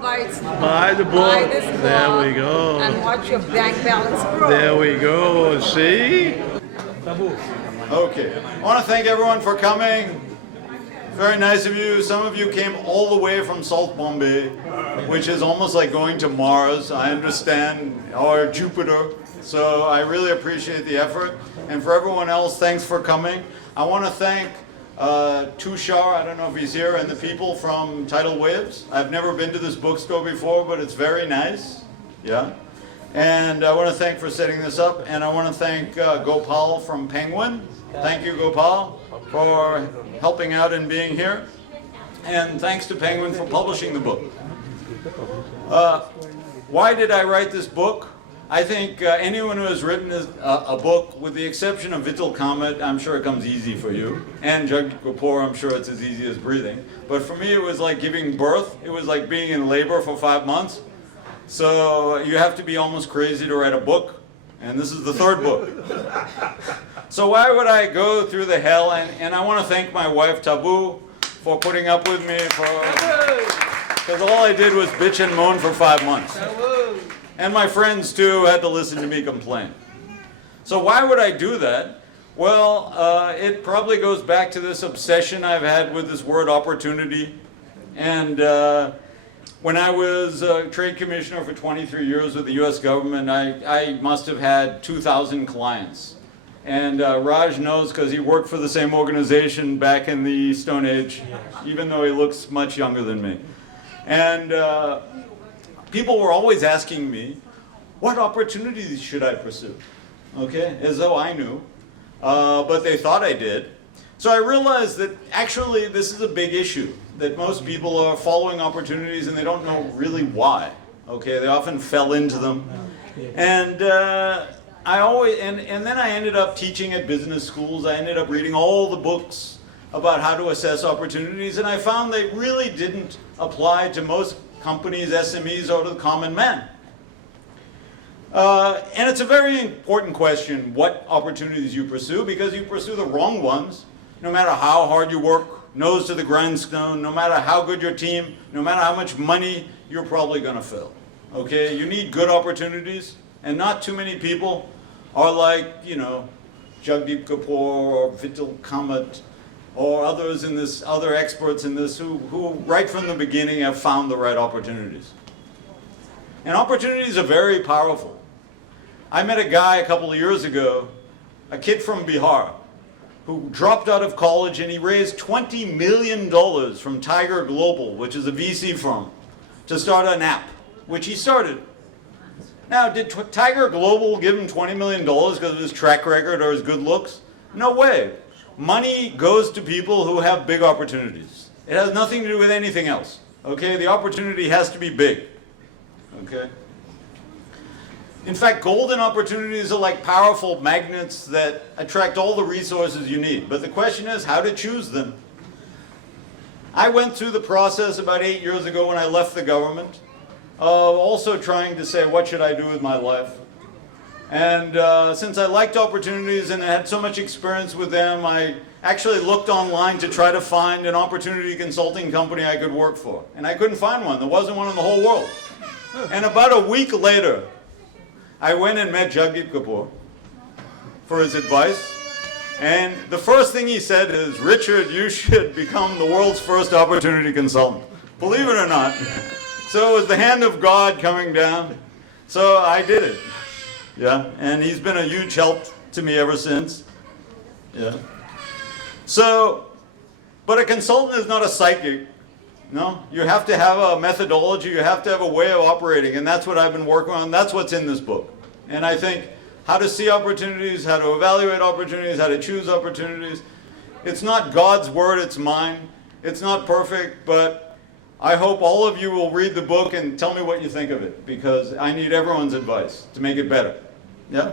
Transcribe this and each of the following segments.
Buy the book. Buy this book. There we go. And watch your bank balance grow. There we go. See? Okay. I want to thank everyone for coming. Very nice of you. Some of you came all the way from South Bombay, which is almost like going to Mars, I understand, or Jupiter. So I really appreciate the effort. And for everyone else, thanks for coming. I want to thank Tushar, I don't know if he's here, and the people from Tidal Waves. I've never been to this bookstore before, but it's very nice. Yeah. And I want to thank for setting this up. And I want to thank Gopal from Penguin. Thank you, Gopal, for helping out and being here. And thanks to Penguin for publishing the book. Why did I write this book? I think anyone who has written a book, with the exception of Vithal Kamat, I'm sure it comes easy for you. And Jagdeep Kapoor, I'm sure it's as easy as breathing. But for me, it was like giving birth. It was like being in labor for 5 months. So you have to be almost crazy to write a book. And this is the third book. So why would I go through the hell? And I want to thank my wife, Tabu, for putting up with me. Because all I did was bitch and moan for 5 months. And my friends, too, had to listen to me complain. So why would I do that? Well, it probably goes back to this obsession I've had with this word opportunity. And when I was trade commissioner for 23 years with the US government, I must have had 2,000 clients. And Raj knows because he worked for the same organization back in the Stone Age, even though he looks much younger than me. And people were always asking me, what opportunities should I pursue? Okay, as though I knew, but they thought I did. So I realized that actually this is a big issue, that most people are following opportunities and they don't know really why. Okay, they often fell into them. And and then I ended up teaching at business schools. I ended up reading all the books about how to assess opportunities, and I found they really didn't apply to most companies, SMEs, or to the common man. And it's a very important question, what opportunities you pursue, because you pursue the wrong ones, no matter how hard you work, nose to the grindstone, no matter how good your team, no matter how much money, you're probably going to fail. Okay, you need good opportunities, and not too many people are like, you know, Jagdeep Kapoor or Vithal Kamat or others in this, other experts in this who right from the beginning have found the right opportunities. And opportunities are very powerful. I met a guy a couple of years ago, a kid from Bihar, who dropped out of college, and he raised $20 million from Tiger Global, which is a VC firm, to start an app, which he started. Now, did Tiger Global give him $20 million because of his track record or his good looks? No way. Money goes to people who have big opportunities. It has nothing to do with anything else. Okay, the opportunity has to be big. Okay. In fact, golden opportunities are like powerful magnets that attract all the resources you need. But the question is how to choose them. I went through the process about 8 years ago when I left the government, also trying to say, what should I do with my life? And since I liked opportunities and I had so much experience with them, I actually looked online to try to find an opportunity consulting company I could work for. And I couldn't find one. There wasn't one in the whole world. And about a week later, I went and met Jagdeep Kapoor for his advice. And the first thing he said is, Richard, you should become the world's first opportunity consultant. Believe it or not. So it was the hand of God coming down. So I did it. Yeah, and he's been a huge help to me ever since. Yeah. So, but a consultant is not a psychic. No, you have to have a methodology, you have to have a way of operating, and that's what I've been working on. That's what's in this book. And I think how to see opportunities, how to evaluate opportunities, how to choose opportunities. It's not God's word, it's mine. It's not perfect, but I hope all of you will read the book and tell me what you think of it, because I need everyone's advice to make it better. Yeah?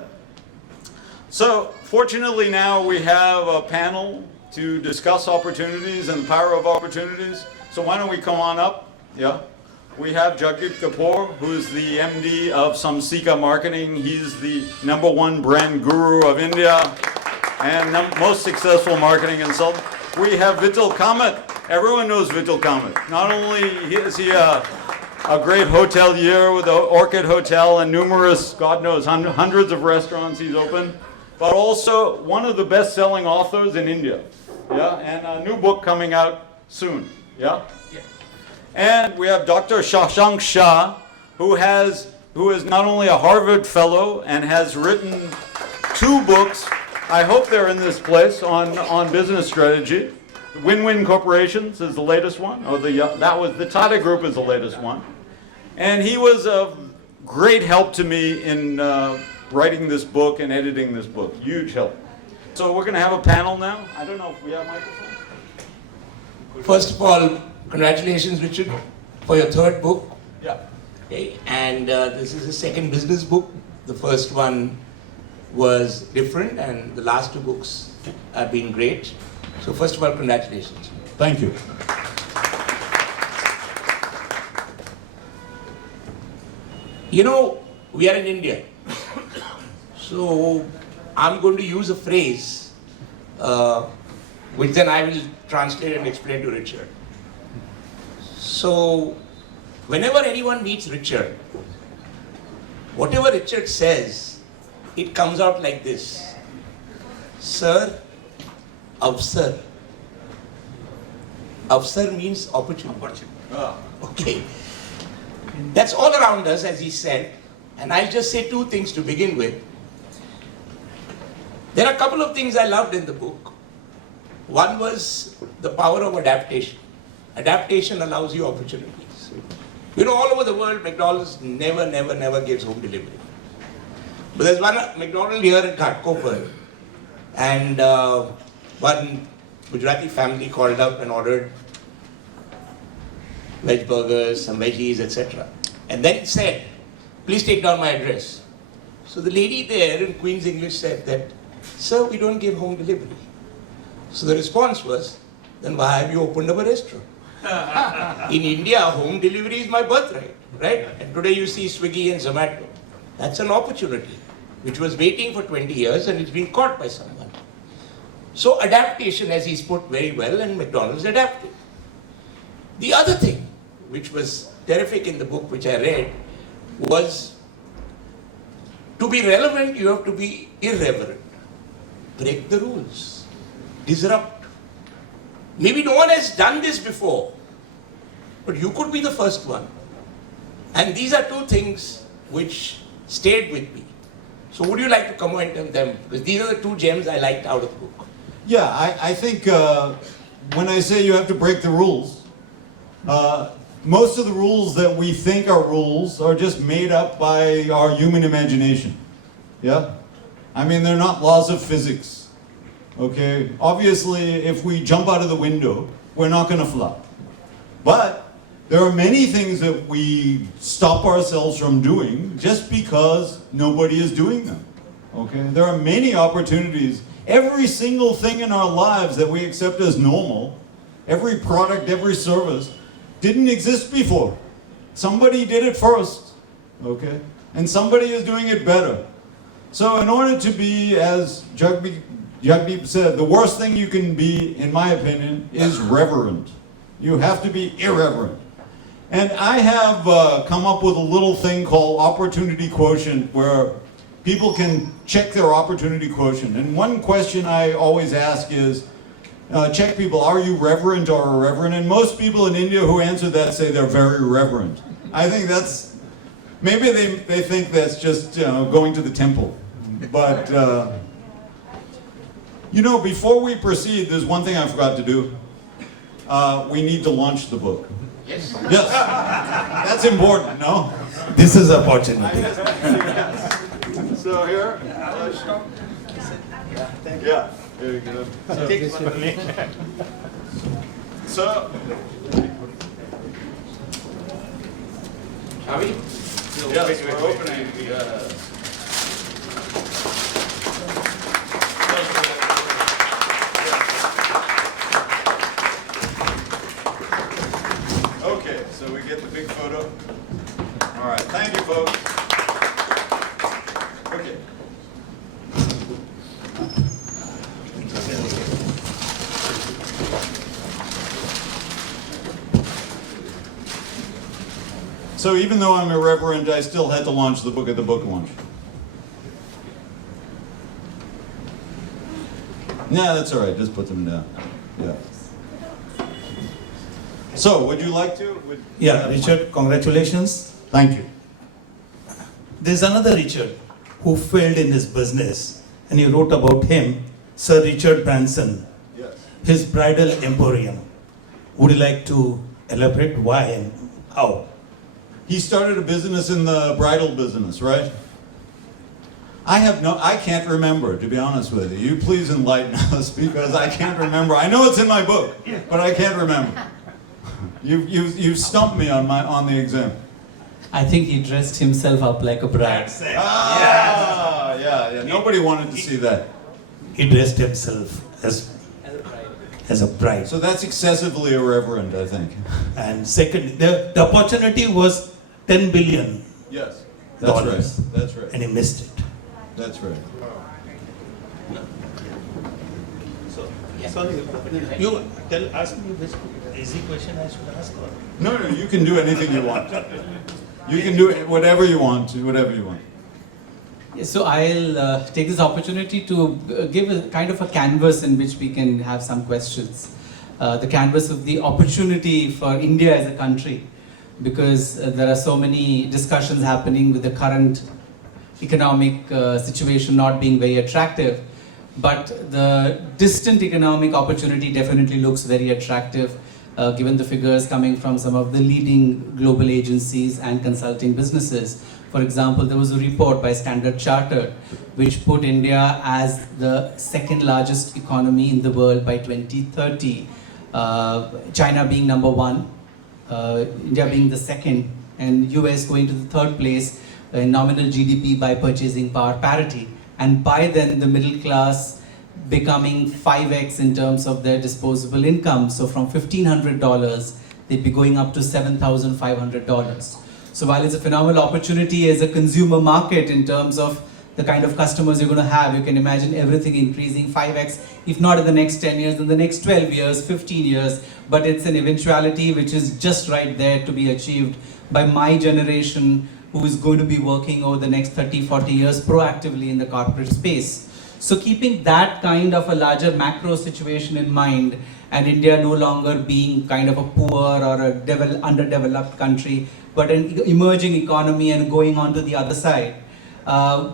So, fortunately now we have a panel to discuss opportunities and the power of opportunities. So why don't we come on up? Yeah. We have Jagdeep Kapoor, who's the MD of Samsika Marketing. He's the #1 brand guru of India and most successful marketing consultant. We have Vithal Kamat. Everyone knows Vithal Kamat. Not only is he a a great hotelier with the Orchid Hotel and numerous, God knows, hundreds of restaurants he's opened, but also one of the best-selling authors in India. Yeah, and a new book coming out soon. Yeah? Yeah. And we have Dr. Shashank Shah, who is not only a Harvard fellow and has written 2 books. I hope they're in this place on business strategy. Win-Win Corporations is the latest one. Or the Tata Group is the latest one. And he was a great help to me in writing this book and editing this book. Huge help. So we're going to have a panel now. I don't know if we have microphones. First of all, congratulations, Richard, for your 3rd book. Yeah. Okay. And this is the 2nd business book. The first one was different, and the last 2 books have been great. So first of all, congratulations. Thank you. You know, we are in India. So I'm going to use a phrase which then I will translate and explain to Richard. So whenever anyone meets Richard, whatever Richard says, it comes out like this. Sir, Avsar. Avsar means opportunity. Okay. That's all around us, as he said. And I'll just say 2 things to begin with. There are a couple of things I loved in the book. One was the power of adaptation. Adaptation allows you opportunities. You know, all over the world, McDonald's never gives home delivery. But there's one McDonald's here in Ghatkopar, and one Gujarati family called up and ordered veg burgers, some veggies, etc. And then it said, please take down my address. So the lady there in Queen's English said that, sir, we don't give home delivery. So the response was, then why have you opened up a restaurant? In India, home delivery is my birthright, right? And today you see Swiggy and Zomato. That's an opportunity which was waiting for 20 years and it's been caught by someone. So adaptation, as he's put very well, and McDonald's adapted. The other thing, which was terrific in the book which I read, was to be relevant, you have to be irreverent. Break the rules. Disrupt. Maybe no one has done this before, but you could be the first one. And these are 2 things which stayed with me. So would you like to comment on them? Because these are the 2 gems I liked out of the book. Yeah, I think when I say you have to break the rules, most of the rules that we think are rules are just made up by our human imagination. Yeah? I mean, they're not laws of physics. Okay? Obviously, if we jump out of the window, we're not going to fly. But there are many things that we stop ourselves from doing just because nobody is doing them. Okay? There are many opportunities. Every single thing in our lives that we accept as normal, every product, every service, didn't exist before. Somebody did it first. Okay? And somebody is doing it better. So in order to be, as Jagdeep said, the worst thing you can be, in my opinion, is reverent. You have to be irreverent. And I have come up with a little thing called opportunity quotient, where people can check their opportunity quotient. And one question I always ask is, check people, are you reverent or irreverent? And most people in India who answer that say they're very reverent. I think that's, maybe they think that's just going to the temple. But, you know, before we proceed, there's one thing I forgot to do. We need to launch the book. Yes. Yes, that's important, no? This is opportunity. So here, yeah, there you go. So, Shall we? yes, we're opening. Okay, so we get the big photo. All right, thank you, folks. Okay. So even though I'm irreverent, I still had to launch the book at the book launch. Yeah, that's all right. Just put them down. Yeah. So, would you like to? Yeah, Richard, congratulations. Thank you. There's another Richard who failed in his business, and you wrote about him, Sir Richard Branson, Yes. his bridal emporium. Would you like to elaborate why and how? He started a business in the bridal business, right? I can't remember, to be honest with you. You please enlighten us because I can't remember. I know it's in my book, but I can't remember. You've stumped me on the exam. I think he dressed himself up like a bride. Yeah. Nobody wanted to see that. He dressed himself as a bride. So that's excessively irreverent, I think. And second, the opportunity was 10 billion Yes, that's dollars, right. That's right. and he missed it. That's right. Sorry, you ask me this easy question I should ask. No, you can do anything you want. You can do whatever you want. Whatever you want. Yes, so I'll take this opportunity to give a kind of a canvas in which we can have some questions. The canvas of the opportunity for India as a country, because there are so many discussions happening with the current economic situation not being very attractive. But the distant economic opportunity definitely looks very attractive, given the figures coming from some of the leading global agencies and consulting businesses. For example, there was a report by Standard Chartered which put India as the second largest economy in the world by 2030. China being number one, India being the second, and US going to the third place in nominal GDP by purchasing power parity. And by then, the middle class becoming 5x in terms of their disposable income. So from $1,500, they'd be going up to $7,500. So while it's a phenomenal opportunity as a consumer market in terms of the kind of customers you're going to have, you can imagine everything increasing 5x, if not in the next 10 years, in the next 12 years, 15 years. But it's an eventuality which is just right there to be achieved by my generation, who is going to be working over the next 30, 40 years proactively in the corporate space. So keeping that kind of a larger macro situation in mind, and India no longer being kind of a poor or a underdeveloped country, but an emerging economy and going on to the other side,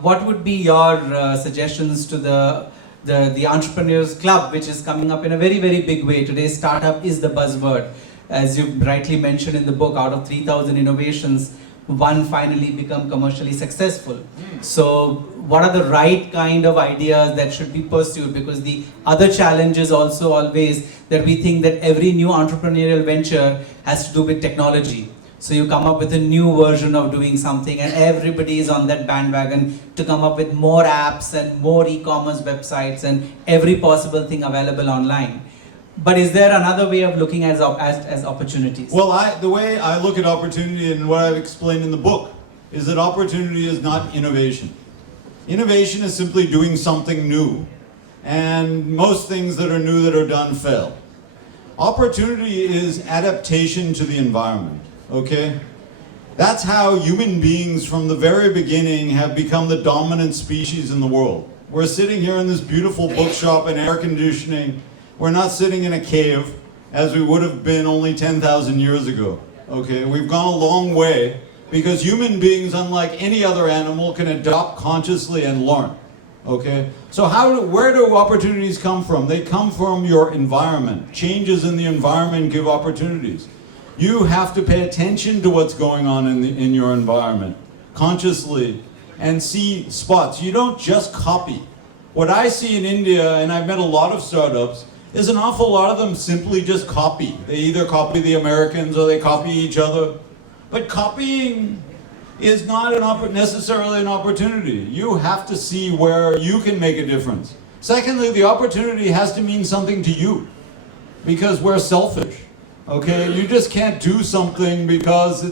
what would be your suggestions to the Entrepreneurs Club, which is coming up in a very, very big way? Today, startup is the buzzword. As you rightly mentioned in the book, out of 3,000 innovations, one finally become commercially successful. So what are the right kind of ideas that should be pursued? Because the other challenge is also always that we think that every new entrepreneurial venture has to do with technology. So you come up with a new version of doing something and everybody is on that bandwagon to come up with more apps and more e-commerce websites and every possible thing available online. But is there another way of looking as opportunities? Well, the way I look at opportunity and what I've explained in the book is that opportunity is not innovation. Innovation is simply doing something new, and most things that are new that are done fail. Opportunity is adaptation to the environment, okay? That's how human beings from the very beginning have become the dominant species in the world. We're sitting here in this beautiful bookshop and air conditioning. We're not sitting in a cave as we would have been only 10,000 years ago, okay? We've gone a long way because human beings, unlike any other animal, can adopt consciously and learn, okay? So where do opportunities come from? They come from your environment. Changes in the environment give opportunities. You have to pay attention to what's going on in your environment consciously and see spots. You don't just copy. What I see in India, and I've met a lot of startups, is an awful lot of them simply just copy. They either copy the Americans or they copy each other. But copying is not necessarily an opportunity. You have to see where you can make a difference. Secondly, the opportunity has to mean something to you, because we're selfish. Okay, you just can't do something because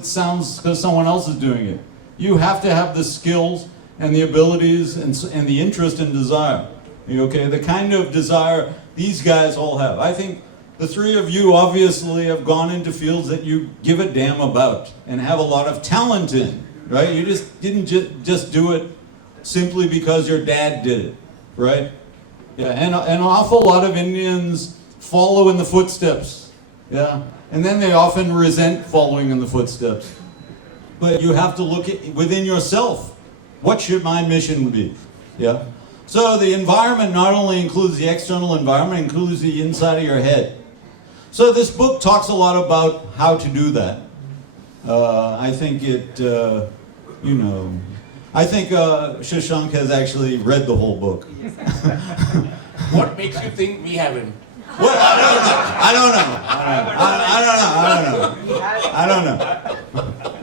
someone else is doing it. You have to have the skills and the abilities and the interest and desire. Okay, the kind of desire these guys all have. I think The three of you obviously have gone into fields that you give a damn about and have a lot of talent in, right? You just didn't just do it simply because your dad did it, right? Yeah, and an awful lot of Indians follow in the footsteps, yeah? And then they often resent following in the footsteps. But you have to look at within yourself. What should my mission be? Yeah. So the environment not only includes the external environment, it includes the inside of your head. So this book talks a lot about how to do that. I think it, I think Shashank has actually read the whole book. What makes you think we haven't? Well, I don't know.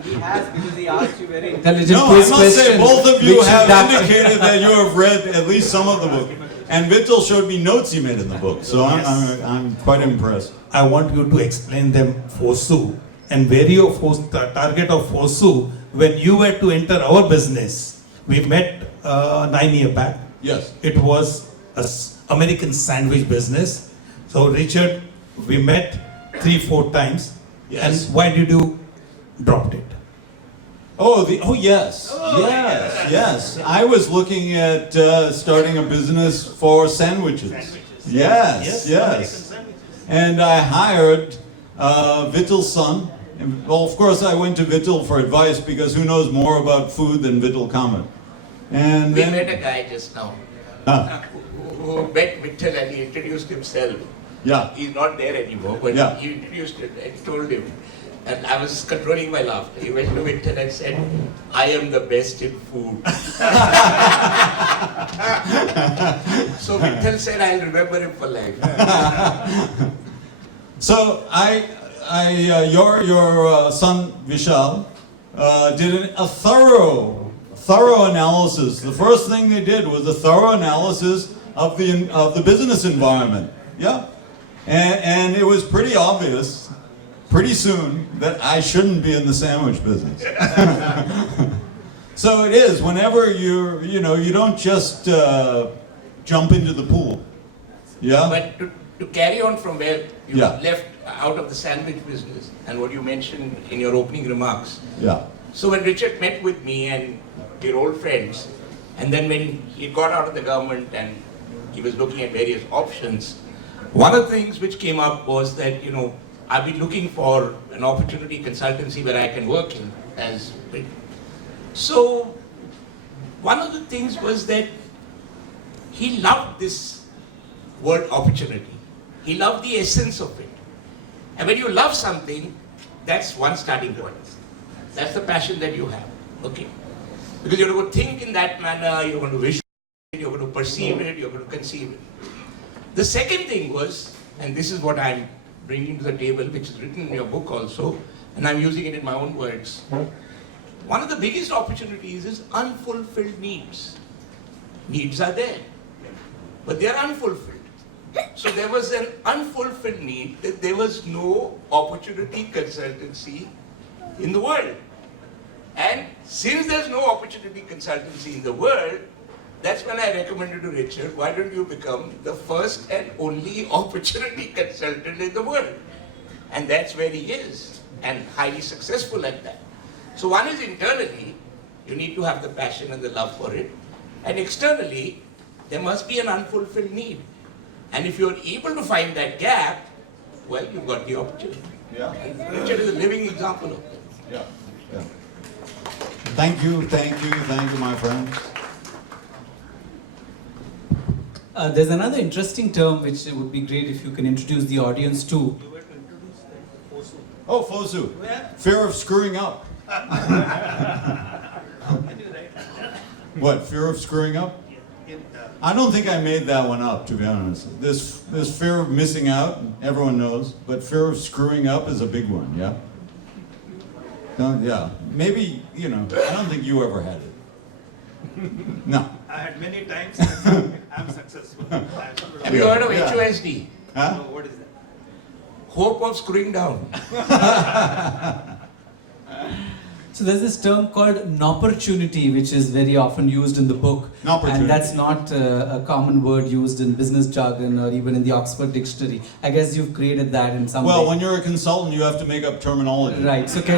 He has, because he asked you very intelligent No, I quiz must say questions, both of you which have that- indicated that you have read at least some of the book. And Vithal showed me notes he made in the book, so I'm quite impressed. I want you to explain them FOSU and where your target of FOSU. When you were to enter our business, we met 9 years back. Yes. It was an American sandwich business. So Richard, we met 3-4 times. Yes. And why did you drop it? Yes. I was looking at starting a business for sandwiches. Yes. American sandwiches. And I hired Vithal's son. And, well, of course, I went to Vithal for advice because who knows more about food than Vithal Kamat. And We then, met a guy just now who met Vithal and he introduced himself. yeah. He's not there anymore, but Yeah. he introduced him and told him. And I was controlling my laughter. He went to Vithal and said, I am the best in food. So Vithal said, I'll remember him for life. So your son Vishal did a thorough analysis. The first thing they did was a thorough analysis of the business environment. Yeah, and it was pretty obvious pretty soon that I shouldn't be in the sandwich business. So it is whenever you don't just jump into the pool. Yeah. But to carry on from where you Yeah. left out of the sandwich business and what you mentioned in your opening remarks. Yeah. So when Richard met with me and we're old friends, and then when he got out of the government and he was looking at various options, one of the things which came up was that, I've been looking for an opportunity consultancy where I can work in as. So one of the things was that he loved this word opportunity. He loved the essence of it. And when you love something, that's one starting point. That's the passion that you have. Okay. Because you're going to think in that manner, you're going to wish it, you're going to perceive it, you're going to conceive it. The second thing was, and this is what I'm bringing to the table, which is written in your book also, and I'm using it in my own words. One of the biggest opportunities is unfulfilled needs. Needs are there, but they are unfulfilled. So there was an unfulfilled need that there was no opportunity consultancy in the world. And since there's no opportunity consultancy in the world, that's when I recommended to Richard, why don't you become the first and only opportunity consultant in the world? And that's where he is, and highly successful at that. So one is internally, you need to have the passion and the love for it. And externally, there must be an unfulfilled need. And if you're able to find that gap, well, you've got the opportunity. Yeah. And Richard is a living example of that. Yeah. Thank you, my friend. There's another interesting term which would be great if you can introduce the audience to. Oh, FOSU. Fear of screwing up. What, fear of screwing up? I don't think I made that one up, to be honest. This fear of missing out, everyone knows, but fear of screwing up is a big one, yeah? Yeah, maybe, I don't think you ever had it. No. I had many times. I'm successful. Have you heard of Yeah. HOSD? Huh? What is that? Hope of screwing down. So there's this term called opportunity, which is very often used in the book. Opportunity. And that's not a common word used in business jargon or even in the Oxford Dictionary. I guess you've created that in some Well, way. when you're a consultant, you have to make up terminology. Right. So can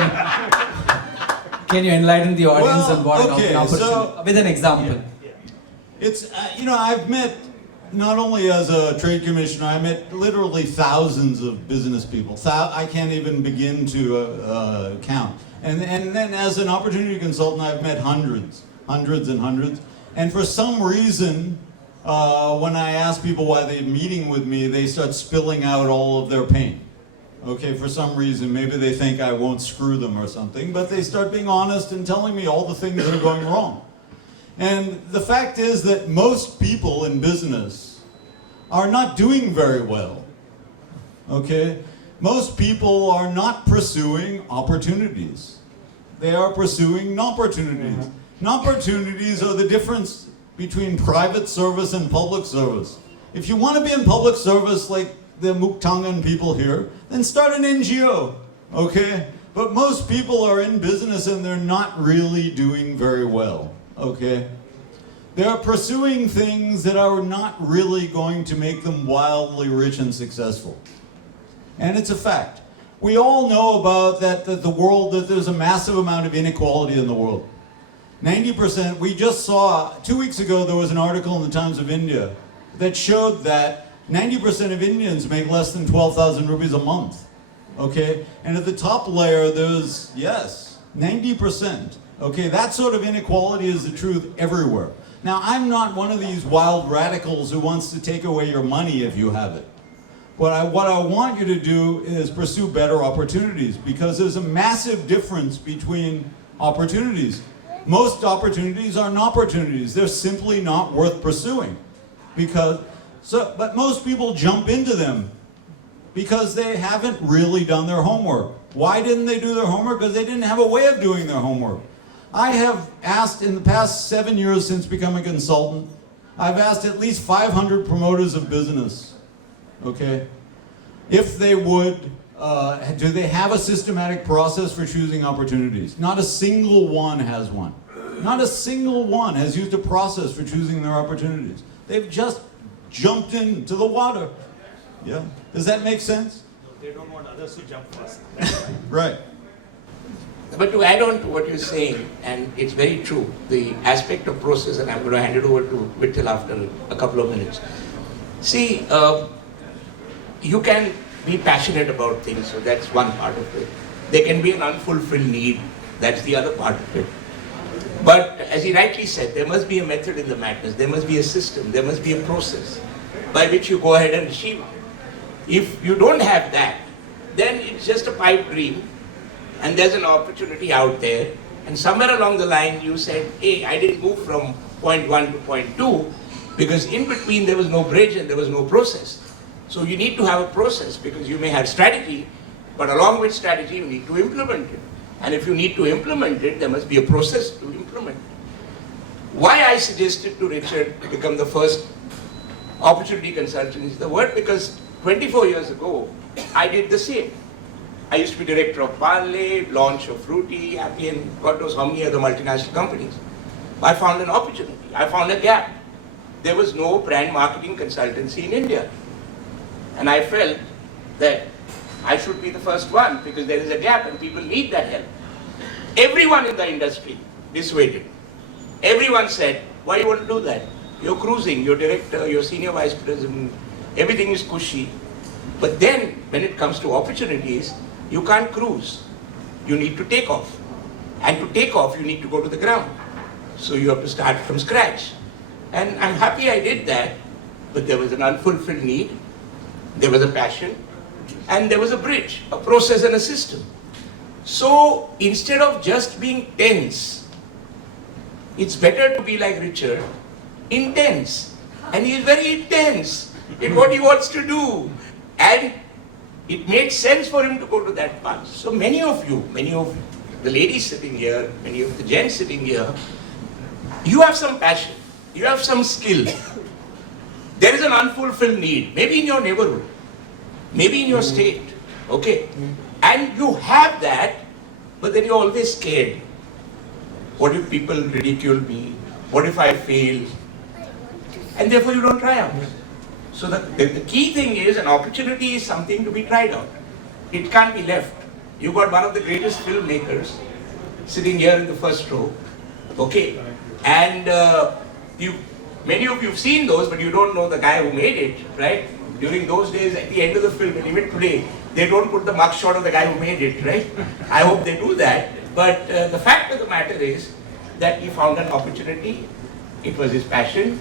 you enlighten the audience Well, on what okay, an opportunity so- with an example? It's, I've met, not only as a trade commissioner, I met literally thousands of business people. I can't even begin to count. And then as an opportunity consultant, I've met hundreds. And for some reason, when I ask people why they're meeting with me, they start spilling out all of their pain. Okay, for some reason, maybe they think I won't screw them or something, but they start being honest and telling me all the things that are going wrong. And the fact is that most people in business are not doing very well. Okay? Most people are not pursuing opportunities. They are pursuing opportunities. Opportunities are the difference between private service and public service. If you want to be in public service like the Muktangan people here, then start an NGO, okay? But most people are in business and they're not really doing very well, okay? They're pursuing things that are not really going to make them wildly rich and successful. And it's a fact. We all know about that there's a massive amount of inequality in the world. 90%, we just saw, 2 weeks ago there was an article in the Times of India that showed that 90% of Indians make less than 12,000 rupees a month, okay? And at the top layer there's, 90%, okay? That sort of inequality is the truth everywhere. Now, I'm not one of these wild radicals who wants to take away your money if you have it. What I want you to do is pursue better opportunities, because there's a massive difference between opportunities. Most opportunities aren't opportunities. They're simply not worth pursuing. But most people jump into them because they haven't really done their homework. Why didn't they do their homework? Because they didn't have a way of doing their homework. I have asked in the past 7 years since becoming a consultant, I've asked at least 500 promoters of business, okay, if they would, do they have a systematic process for choosing opportunities? Not a single one has one. Not a single one has used a process for choosing their opportunities. They've just jumped into the water. Yeah. Does that make sense? They don't want others to jump first. Right. But to add on to what you're saying, and it's very true, the aspect of process, and I'm going to hand it over to Vithal after a couple of minutes. See, you can be passionate about things, so that's one part of it. There can be an unfulfilled need, that's the other part of it. But as he rightly said, there must be a method in the madness, there must be a system, there must be a process by which you go ahead and achieve. If you don't have that, then it's just a pipe dream, and there's an opportunity out there, and somewhere along the line you said, hey, I didn't move from point 1 to point 2 because in between there was no bridge and there was no process. So you need to have a process, because you may have strategy, but along with strategy you need to implement it. And if you need to implement it, there must be a process to implement it. Why I suggested to Richard to become the first opportunity consultant is the word, because 24 years ago I did the same. I used to be director of Parle, launch of Fruity, Happy, and God knows how many other multinational companies. I found an opportunity, I found a gap. There was no brand marketing consultancy in India. And I felt that I should be the first one, because there is a gap and people need that help. Everyone in the industry dissuaded. Everyone said, why you want to do that? You're cruising, you're director, you're senior vice president, everything is cushy. But then, when it comes to opportunities, you can't cruise. You need to take off. And to take off, you need to go to the ground. So you have to start from scratch. And I'm happy I did that, but there was an unfulfilled need, there was a passion, and there was a bridge, a process and a system. So instead of just being tense, it's better to be like Richard, intense. And he is very intense in what he wants to do. And it made sense for him to go to that path. So many of the ladies sitting here, many of the gents sitting here, you have some passion, you have some skill. There is an unfulfilled need, maybe in your neighborhood, maybe in your state, okay? And you have that, but then you're always scared. What if people ridicule me? What if I fail? And therefore you don't try out. So the key thing is, an opportunity is something to be tried out. It can't be left. You got one of the greatest filmmakers sitting here in the first row, okay? And many of you have seen those, but you don't know the guy who made it, right? During those days, at the end of the film, and even today, they don't put the mugshot of the guy who made it, right? I hope they do that. But the fact of the matter is that he found an opportunity. It was his passion.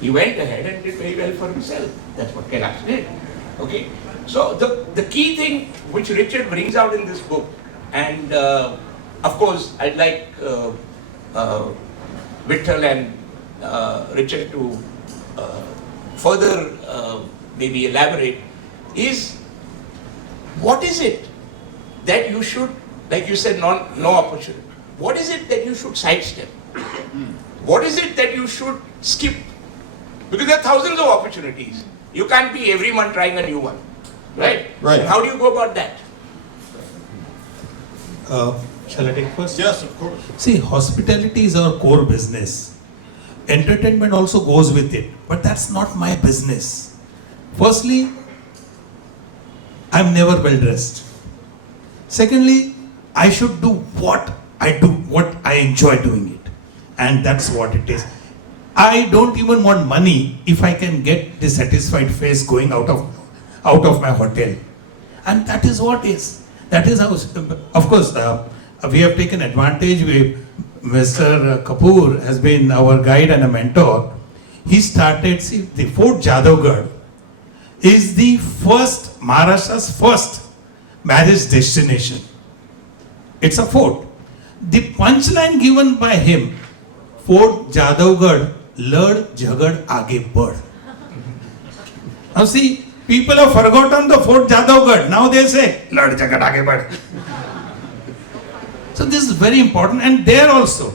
He went ahead and did very well for himself. That's what Kailash did. Okay? So the key thing which Richard brings out in this book, and of course I'd like Vithal and Richard to further maybe elaborate, is what is it that you should, like you said, no opportunity. What is it that you should sidestep? What is it that you should skip? Because there are thousands of opportunities. You can't be every month trying a new one, right? Right. And how do you go about that? Shall I take first? Yes, of course. See, hospitality is our core business. Entertainment also goes with it, but that's not my business. Firstly, I'm never well dressed. Secondly, I should do what I do, what I enjoy doing it. And that's what it is. I don't even want money if I can get the satisfied face going out of my hotel. And that is what is. That is how, of course, we have taken advantage. Mr. Kapoor has been our guide and a mentor. He started, see, the Fort Jadavgarh is the first, Maharashtra's first marriage destination. It's a fort. The punchline given by him, Fort Jadavgarh, Lad Jhagad Aage Bad. Now see, people have forgotten the Fort Jadavgarh. Now they say, Lad Jhagad Aage Bad. So this is very important. And there also,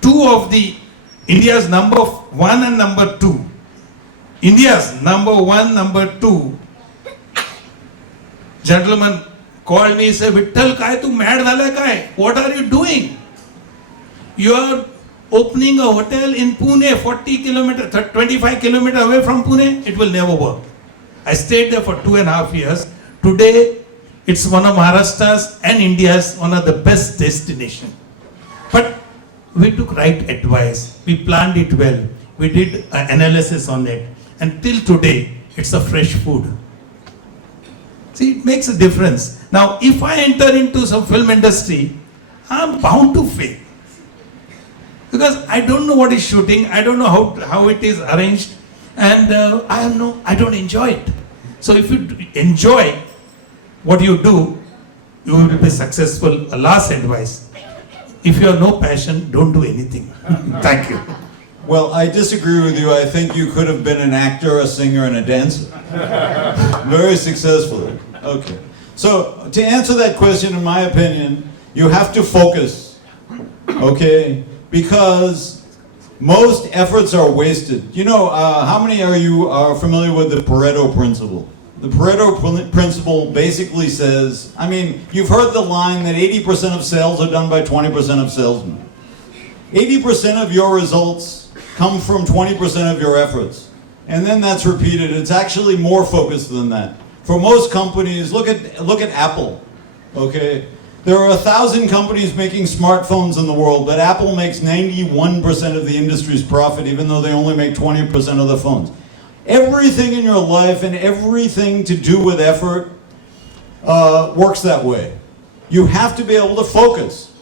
two of the India's number 1 and number 2. India's number 1, number 2. Gentleman called me and said, Vithal, kai tu mad dhala kai? What are you doing? You are opening a hotel in Pune, 40 kilometers, 25 kilometers away from Pune. It will never work. I stayed there for 2.5 years. Today, it's one of Maharashtra's and India's one of the best destinations. But we took right advice. We planned it well. We did an analysis on it. And till today, it's a fresh food. See, it makes a difference. Now, if I enter into some film industry, I'm bound to fail. Because I don't know what is shooting, I don't know how it is arranged, and I don't enjoy it. So if you enjoy what you do, you will be successful. A last advice, if you have no passion, don't do anything. Thank you. Well, I disagree with you. I think you could have been an actor, a singer, and a dancer. Very successfully. Okay. So, to answer that question, in my opinion, you have to focus. Okay? Because most efforts are wasted. You know, how many of you are familiar with the Pareto principle? The Pareto principle basically says, I mean, you've heard the line that 80% of sales are done by 20% of salesmen. 80% of your results come from 20% of your efforts. And then that's repeated. It's actually more focused than that. For most companies, look at Apple, okay? There are 1,000 companies making smartphones in the world, but Apple makes 91% of the industry's profit, even though they only make 20% of the phones. Everything in your life and everything to do with effort works that way. You have to be able to focus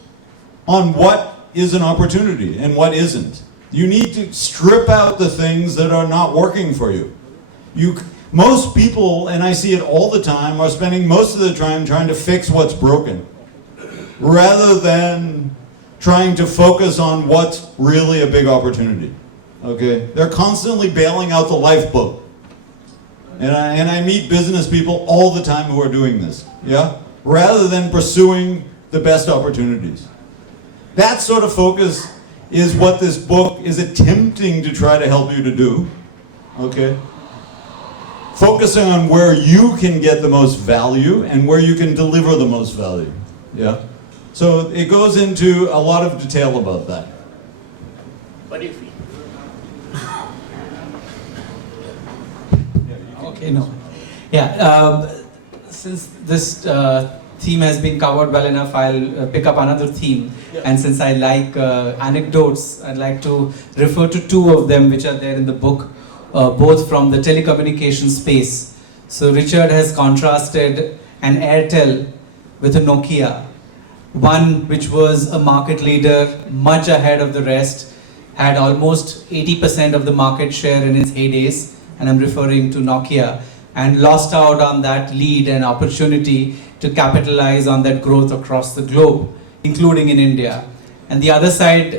on what is an opportunity and what isn't. You need to strip out the things that are not working for you. Most people, and I see it all the time, are spending most of the time trying to fix what's broken, rather than trying to focus on what's really a big opportunity. Okay? They're constantly bailing out the lifeboat. And I meet business people all the time who are doing this. Yeah? Rather than pursuing the best opportunities. That sort of focus is what this book is attempting to try to help you to do. Okay? Focusing on where you can get the most value and where you can deliver the most value. Yeah? So it goes into a lot of detail about that. What do you feel? Okay, no. Yeah, since this theme has been covered well enough, I'll pick up another theme. Yeah. And since I like anecdotes, I'd like to refer to two of them which are there in the book, both from the telecommunication space. So Richard has contrasted an Airtel with a Nokia, one which was a market leader, much ahead of the rest, had almost 80% of the market share in its heydays, and I'm referring to Nokia, and lost out on that lead and opportunity to capitalize on that growth across the globe, including in India. And the other side,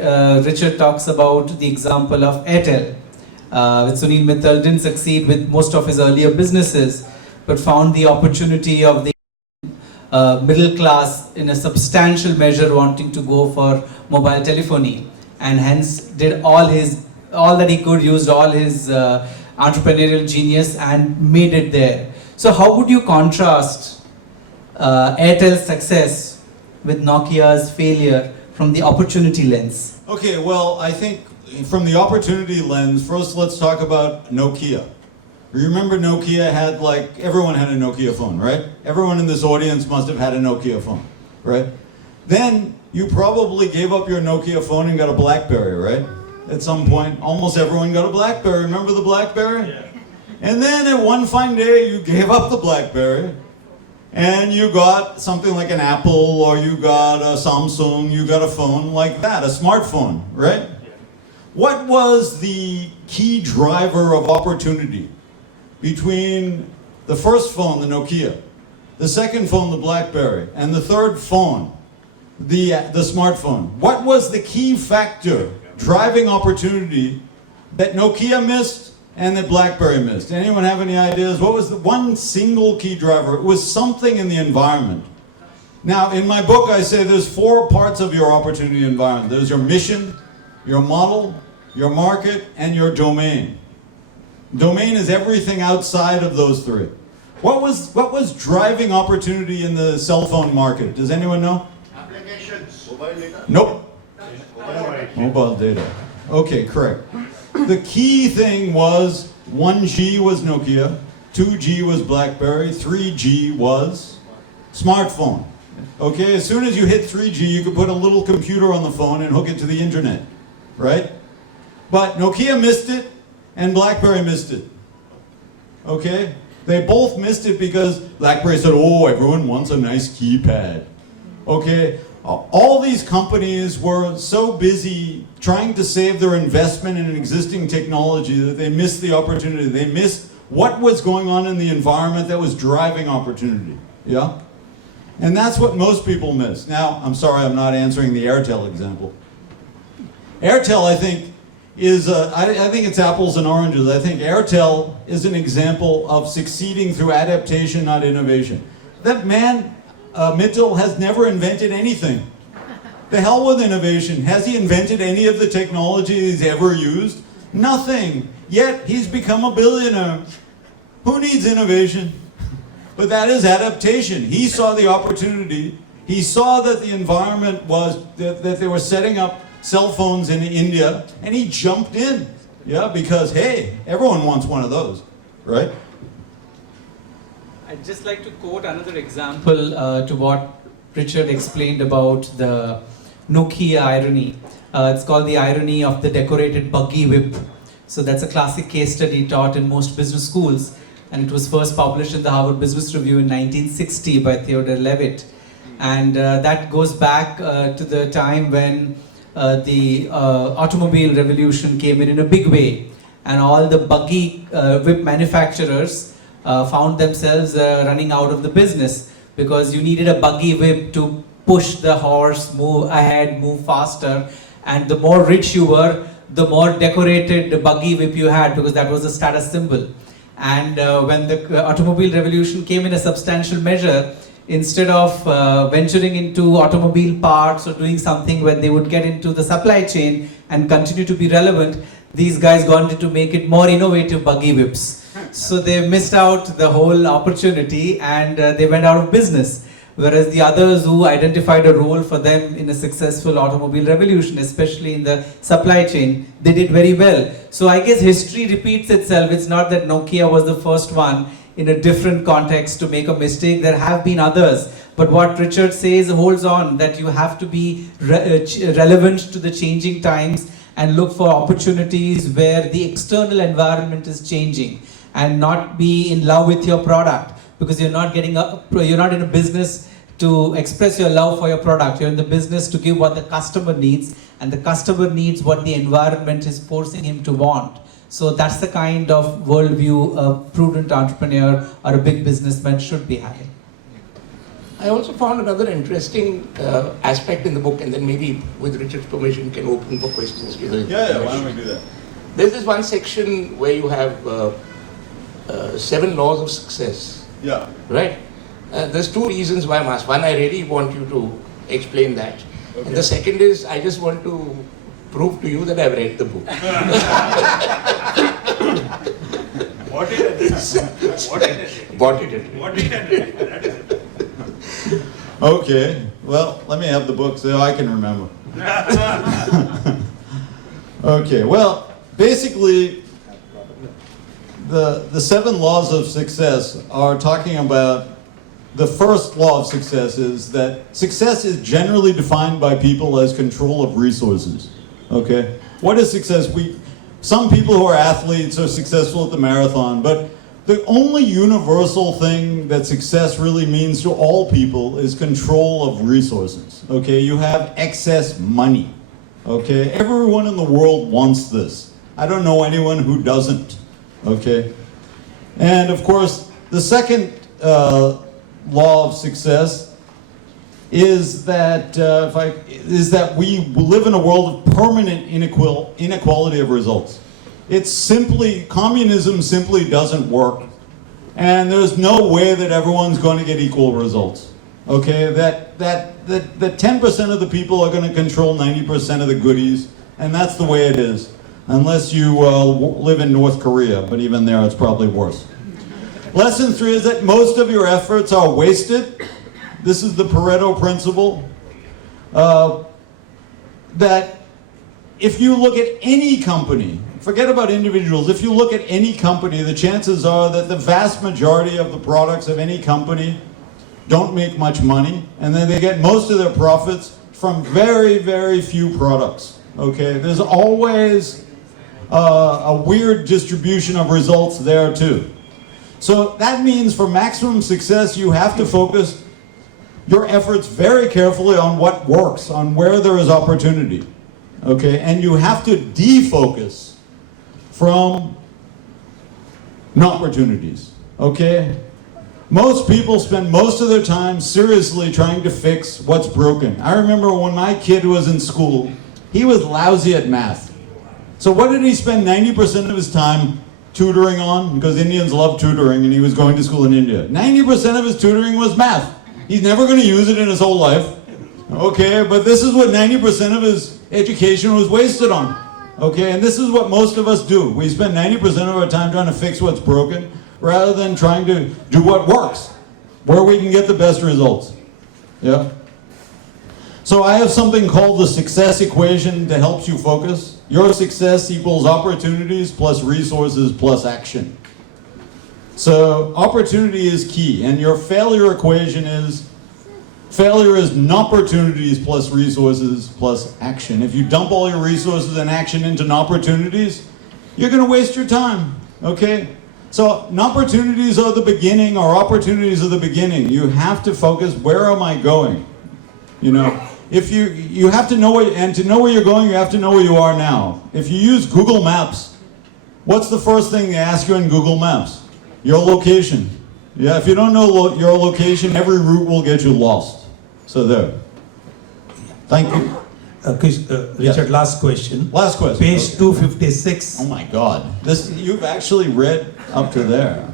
Richard talks about the example of Airtel. With Sunil Mittal, didn't succeed with most of his earlier businesses, but found the opportunity of the middle class in a substantial measure wanting to go for mobile telephony, and hence did all that he could, used all his entrepreneurial genius and made it there. So how would you contrast Airtel's success with Nokia's failure from the opportunity lens? Okay, well, I think from the opportunity lens, first let's talk about Nokia. You remember Nokia had, like, everyone had a Nokia phone, right? Everyone in this audience must have had a Nokia phone, right? Then you probably gave up your Nokia phone and got a BlackBerry, right? At some point, almost everyone got a BlackBerry. Remember the BlackBerry? Yeah. And then at one fine day, you gave up the BlackBerry and you got something like an Apple, or you got a Samsung, you got a phone like that, a smartphone, right? Yeah. What was the key driver of opportunity between the first phone, the Nokia, the second phone, the BlackBerry, and the third phone, the smartphone? What was the key factor driving opportunity that Nokia missed and that BlackBerry missed? Anyone have any ideas? What was the one single key driver? It was something in the environment. Now, in my book, I say there's 4 parts of your opportunity environment. There's your mission, your model, your market, and your domain. Domain is everything outside of those 3. What was driving opportunity in the cell phone market? Does anyone know? Applications. Mobile data. Nope. Mobile data. Okay, correct. The key thing was 1G was Nokia, 2G was BlackBerry, 3G was smartphone. Okay, as soon as you hit 3G, you could put a little computer on the phone and hook it to the internet, right? But Nokia missed it and BlackBerry missed it. Okay? They both missed it because BlackBerry said, oh, everyone wants a nice keypad. Okay? All these companies were so busy trying to save their investment in an existing technology that they missed the opportunity. They missed what was going on in the environment that was driving opportunity. Yeah? And that's what most people miss. Now, I'm sorry, I'm not answering the Airtel example. Airtel, I think, I think it's apples and oranges. I think Airtel is an example of succeeding through adaptation, not innovation. That man, Mittal, has never invented anything. The hell with innovation. Has he invented any of the technology he's ever used? Nothing. Yet he's become a billionaire. Who needs innovation? But that is adaptation. He saw the opportunity. He saw that the environment was, that they were setting up cell phones in India, and he jumped in. Yeah, because, hey, everyone wants one of those, right? I'd just like to quote another example to what Richard explained about the Nokia irony. It's called the irony of the decorated buggy whip. So that's a classic case study taught in most business schools, and it was first published in the Harvard Business Review in 1960 by Theodore Levitt. And that goes back to the time when the automobile revolution came in a big way, and all the buggy whip manufacturers found themselves running out of the business, because you needed a buggy whip to push the horse, move ahead, move faster, and the more rich you were, the more decorated buggy whip you had, because that was a status symbol. And when the automobile revolution came in a substantial measure, instead of venturing into automobile parts or doing something where they would get into the supply chain and continue to be relevant, these guys wanted to make it more innovative buggy whips. So they missed out the whole opportunity, and they went out of business. whereas the others who identified a role for them in a successful automobile revolution, especially in the supply chain, they did very well. So I guess history repeats itself. It's not that Nokia was the first one in a different context to make a mistake. There have been others. But what Richard says holds on, that you have to be relevant to the changing times and look for opportunities where the external environment is changing, and not be in love with your product, because you're not in a business to express your love for your product. You're in the business to give what the customer needs, and the customer needs what the environment is forcing him to want. So that's the kind of worldview a prudent entrepreneur or a big businessman should be having. I also found another interesting aspect in the book, and then maybe with Richard's permission can open for questions. Yeah, why don't we do that? There's this one section where you have 7 laws of success, Yeah. right? There's 2 reasons why I'm asked. One, I really want you to explain that. Okay. And the second is, I just want to prove to you that I've read the book. What is it? Bought it. What is it? That is it. Okay, well, let me have the book so I can remember. Okay, well, basically, the 7 laws of success are talking about, the first law of success is that success is generally defined by people as control of resources. Okay? What is success? Some people who are athletes are successful at the marathon, but the only universal thing that success really means to all people is control of resources. Okay? You have excess money. Okay? Everyone in the world wants this. I don't know anyone who doesn't. Okay? And of course, the second law of success is that we live in a world of permanent inequality of results. It's simply, communism simply doesn't work, and there's no way that everyone's going to get equal results. Okay, that 10% of the people are going to control 90% of the goodies, and that's the way it is, unless you live in North Korea, but even there it's probably worse. Lesson 3 is that most of your efforts are wasted. This is the Pareto principle. That if you look at any company, forget about individuals, if you look at any company, the chances are that the vast majority of the products of any company don't make much money, and then they get most of their profits from very, very few products. Okay, there's always a weird distribution of results there too. So that means for maximum success, you have to focus your efforts very carefully on what works, on where there is opportunity. Okay, and you have to defocus from opportunities. Okay? Most people spend most of their time seriously trying to fix what's broken. I remember when my kid was in school, he was lousy at math. So what did he spend 90% of his time tutoring on? Because Indians love tutoring, and he was going to school in India. 90% of his tutoring was math. He's never going to use it in his whole life. Okay, but this is what 90% of his education was wasted on. Okay, and this is what most of us do. We spend 90% of our time trying to fix what's broken, rather than trying to do what works, where we can get the best results. Yeah? So I have something called the success equation that helps you focus. Your success equals opportunities plus resources plus action. So opportunity is key, and your failure equation is, failure is opportunities plus resources plus action. If you dump all your resources and action into opportunities, you're going to waste your time. Okay? So opportunities are the beginning, or opportunities are the beginning. You have to focus, where am I going? You know, if you have to know where, and to know where you're going, you have to know where you are now. If you use Google Maps, what's the first thing they ask you in Google Maps? Your location. Yeah, if you don't know your location, every route will get you lost. So there. Thank you. Richard, Yes. last question. Last question. Page 256. Oh my God. This, you've actually read up to there.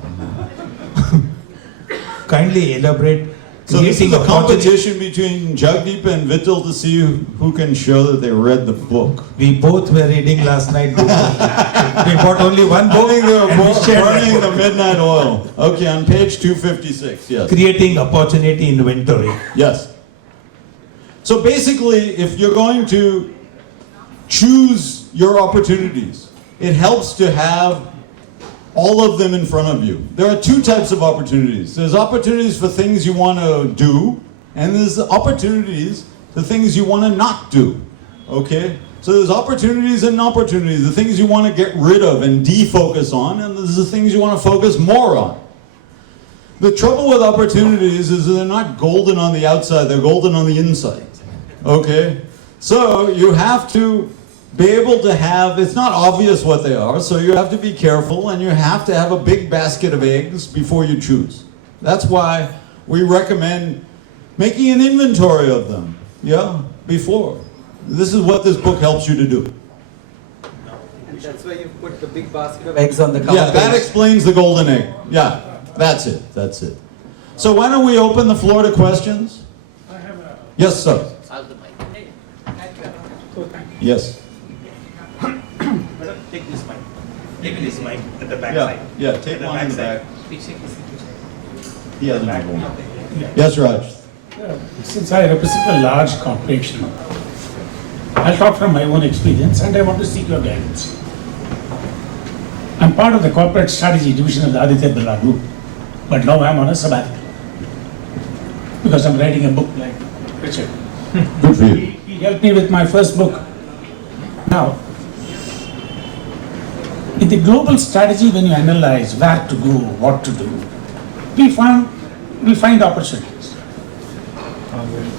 Kindly elaborate So this is creating a opportunity. competition between Jagdeep and Vithal to see who can show that they read the book. We both were reading last night. We bought only one I book. think they were and we both shared that burning book. the midnight oil. Okay, on page 256, yes. Creating opportunity inventory. Yes. So basically, if you're going to choose your opportunities, it helps to have all of them in front of you. There are two types of opportunities. There's opportunities for things you want to do, and there's opportunities for things you want to not do. Okay? So there's opportunities and opportunities, the things you want to get rid of and defocus on, and there's the things you want to focus more on. The trouble with opportunities is they're not golden on the outside, they're golden on the inside. Okay? So you have to be able to have, it's not obvious what they are, so you have to be careful and you have to have a big basket of eggs before you choose. That's why we recommend making an inventory of them, yeah, before. This is what this book helps you to do. And that's why you put the big basket of eggs on the cover. Yeah, that page. explains the golden egg. Yeah, that's it, that's it. So why don't we open the floor to questions? Yes, sir. Yes. Take this mic. Take this mic at the back Yeah, side. yeah, At take the one in the back. side. He has another one. Yes, Raj. Since I represent a large corporation, I'll talk from my own experience and I want to seek your guidance. I'm part of the corporate strategy division of the Aditya Birla Group, but now I'm on a sabbatical because I'm writing a book like Richard. Good for you. He helped me with my first book. Now, in the global strategy, when you analyze where to go, what to do, we find opportunities.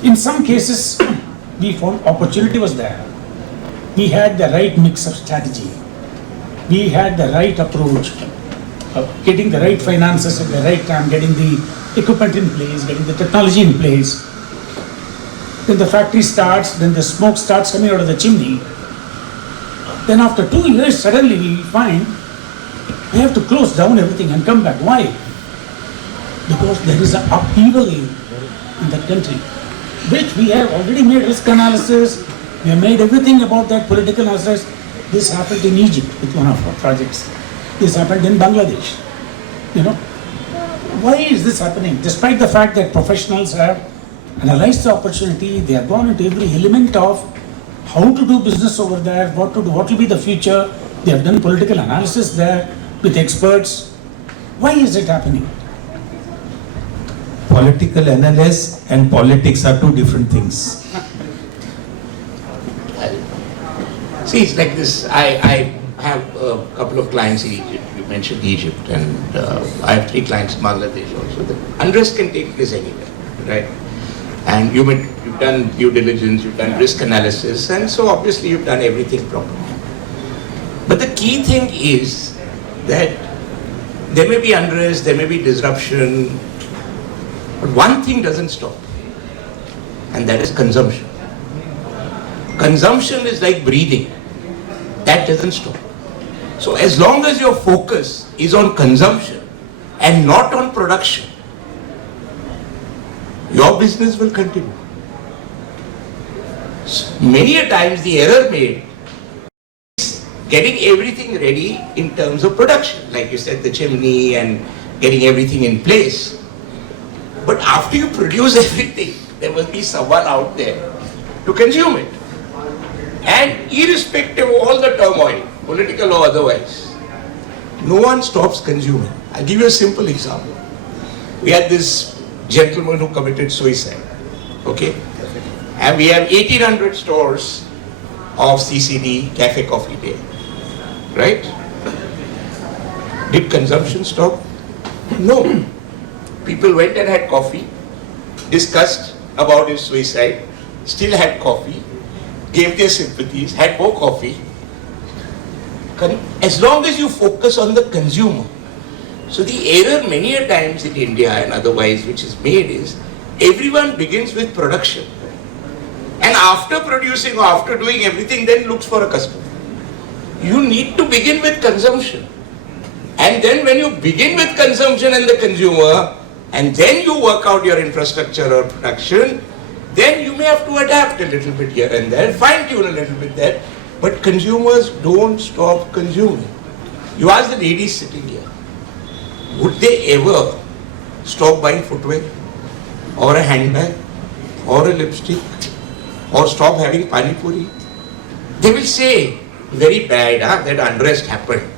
In some cases, we found opportunity was there. We had the right mix of strategy. We had the right approach of getting the right finances at the right time, getting the equipment in place, getting the technology in place. Then the factory starts, then the smoke starts coming out of the chimney. Then after 2 years, suddenly we find we have to close down everything and come back. Why? Because there is an upheaval in the country, which we have already made risk analysis, we have made everything about that political analysis. This happened in Egypt with one of our projects. This happened in Bangladesh. You know, why is this happening? Despite the fact that professionals have analyzed the opportunity, they have gone into every element of how to do business over there, what to do, what will be the future. They have done political analysis there with experts. Why is it happening? Political analysis and politics are two different things. See, it's like this. I have a couple of clients in Egypt. You mentioned Egypt, and I have 3 clients in Bangladesh also. The unrest can take place anywhere, right? And you've done due diligence, you've done risk analysis, and so obviously you've done everything properly. But the key thing is that there may be unrest, there may be disruption, but one thing doesn't stop, and that is consumption. Consumption is like breathing. That doesn't stop. So as long as your focus is on consumption and not on production, your business will continue. So many a times the error made is getting everything ready in terms of production. Like you said, the chimney and getting everything in place. But after you produce everything, there will be someone out there to consume it. And irrespective of all the turmoil, political or otherwise, no one stops consuming. I'll give you a simple example. We had this gentleman who committed suicide, okay? And we have 1800 stores of CCD, Cafe Coffee Day, right? Did consumption stop? No. People went and had coffee, discussed about his suicide, still had coffee, gave their sympathies, had more coffee. As long as you focus on the consumer. So the error many a times in India and otherwise which is made is, everyone begins with production. And after producing or after doing everything, then looks for a customer. You need to begin with consumption. And then when you begin with consumption and the consumer, and then you work out your infrastructure or production, then you may have to adapt a little bit here and there, fine tune a little bit there, but consumers don't stop consuming. You ask the ladies sitting here, would they ever stop buying footwear or a handbag or a lipstick or stop having pani puri? They will say, very bad, that unrest happened.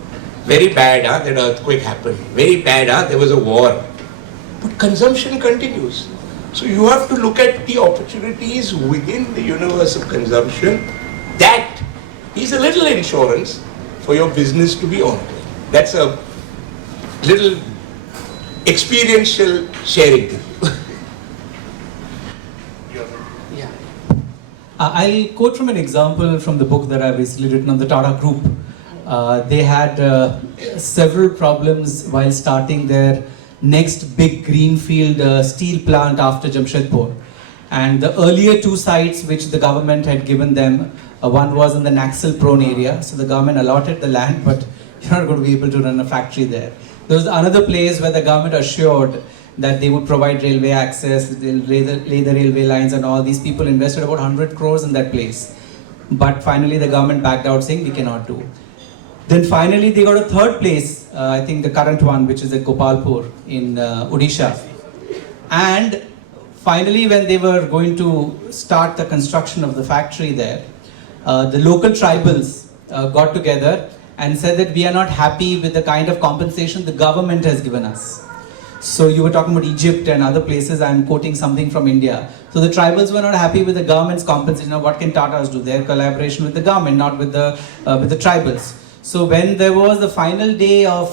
Very bad, that earthquake happened. Very bad, there was a war. But consumption continues. So you have to look at the opportunities within the universe of consumption. That is a little insurance for your business to be on. That's a little experiential sharing. I'll quote from an example from the book that I've recently written on the Tata Group. They had several problems while starting their next big greenfield steel plant after Jamshedpur. And the earlier two sites which the government had given them, one was in the Naxal prone area, so the government allotted the land, but you're not going to be able to run a factory there. There was another place where the government assured that they would provide railway access, they'll lay the railway lines and all. These people invested about 100 crores in that place. But finally the government backed out saying we cannot do. Then finally they got a third place, I think the current one, which is at Gopalpur in Odisha. And finally when they were going to start the construction of the factory there, the local tribals got together and said that we are not happy with the kind of compensation the government has given us. So you were talking about Egypt and other places, I'm quoting something from India. So the tribals were not happy with the government's compensation. Now what can Tatas do? Their collaboration with the government, not with the tribals. So when there was the final day of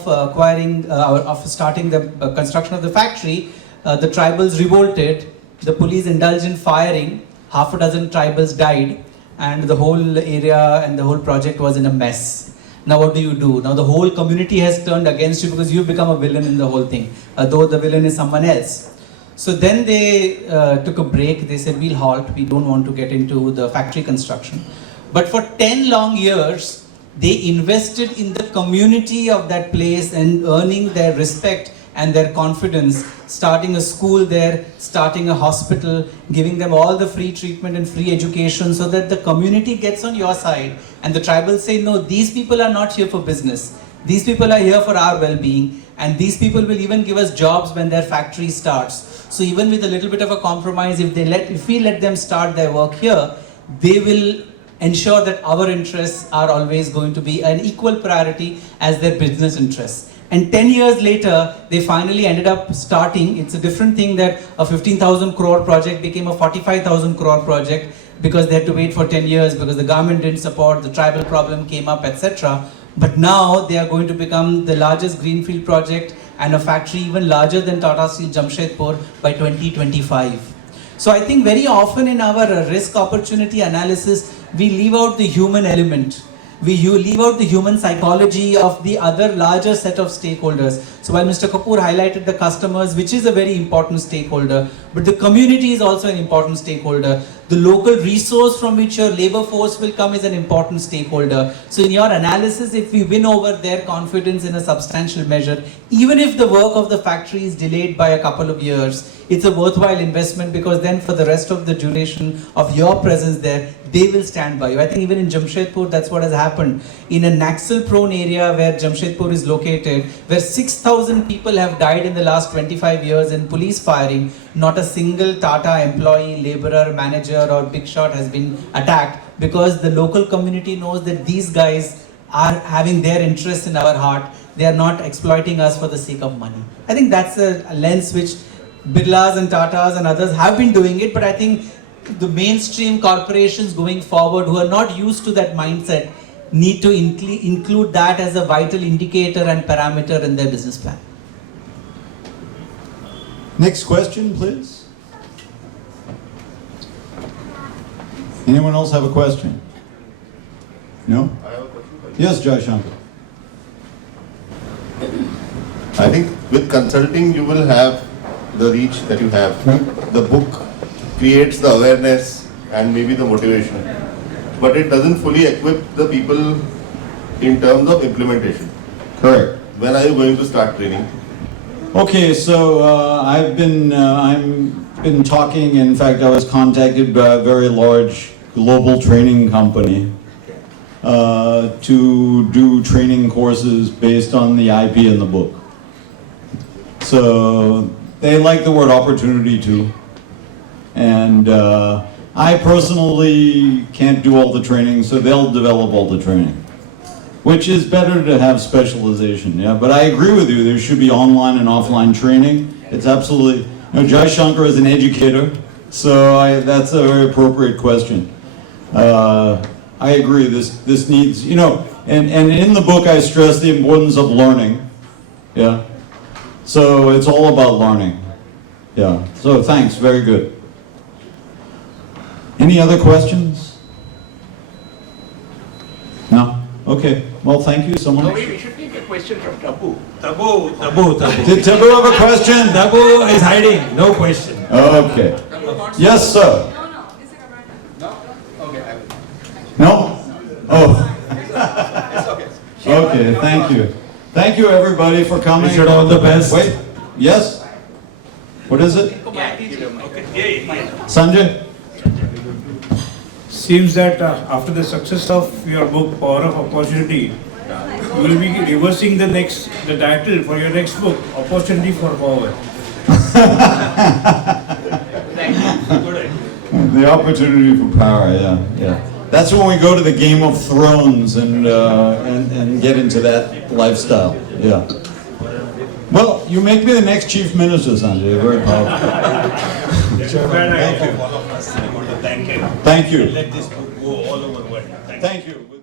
starting the construction of the factory, the tribals revolted, the police indulged in firing, half a dozen tribals died, and the whole area and the whole project was in a mess. Now what do? Now the whole community has turned against you because you've become a villain in the whole thing, though the villain is someone else. So then they took a break. They said, we'll halt. We don't want to get into the factory construction. But for 10 long years, they invested in the community of that place and earning their respect and their confidence, starting a school there, starting a hospital, giving them all the free treatment and free education so that the community gets on your side. And the tribals say, no, these people are not here for business. These people are here for our well-being, and these people will even give us jobs when their factory starts. So even with a little bit of a compromise, if we let them start their work here, they will ensure that our interests are always going to be an equal priority as their business interests. And 10 years later, they finally ended up starting. It's a different thing that a 15,000 crore project became a 45,000 crore project because they had to wait for 10 years because the government didn't support, the tribal problem came up, etc. But now they are going to become the largest greenfield project and a factory even larger than Tata Steel Jamshedpur by 2025. So I think very often in our risk opportunity analysis, we leave out the human element. You leave out the human psychology of the other larger set of stakeholders. So while Mr. Kapoor highlighted the customers, which is a very important stakeholder, but the community is also an important stakeholder. The local resource from which your labor force will come is an important stakeholder. So in your analysis, if we win over their confidence in a substantial measure, even if the work of the factory is delayed by a couple of years, it's a worthwhile investment because then for the rest of the duration of your presence there, they will stand by you. I think even in Jamshedpur, that's what has happened. In a Naxal prone area where Jamshedpur is located, where 6,000 people have died in the last 25 years in police firing, not a single Tata employee, laborer, manager or big shot has been attacked because the local community knows that these guys are having their interests in our heart. They are not exploiting us for the sake of money. I think that's a lens which Birlas and Tatas and others have been doing it, but I think the mainstream corporations going forward who are not used to that mindset need to include that as a vital indicator and parameter in their business plan. Next question, please. Anyone else have a question? No? I have a question for you. Yes, Shashank. I think with consulting you will have the reach that you have. The book creates the awareness and maybe the motivation, but it doesn't fully equip the people in terms of implementation. Correct. When are you going to start training? Okay, so I've been talking. In fact, I was contacted by a very large global training company to do training courses based on the IP in the book. So they like the word opportunity too, and I personally can't do all the training, so they'll develop all the training. Which is better to have specialization, yeah. But I agree with you, there should be online and offline training. It's absolutely, Jai Shankar is an educator, so that's a very appropriate question. I agree, this needs, and in the book I stress the importance of learning, yeah. So it's all about learning, yeah. So thanks, very good. Any other questions? No? Okay, well, thank you so much. We should take a question from Tabu. Tabu. Did Tabu have a question? Tabu is hiding, no question. Okay. Yes, sir. No? Oh. Okay, thank you. Thank you, everybody, for coming. Wish you all the best. Wait, yes? What is it? Sanjay? Seems that after the success of your book, Power of Opportunity, you will be reversing the title for your next book, Opportunity for Power. The opportunity for power, yeah. That's when we go to the Game of Thrones and get into that lifestyle, yeah. Well, you make me the next chief minister, Sanjay, very powerful. Thank you. Thank you. Let this book go all over the world. Thank you.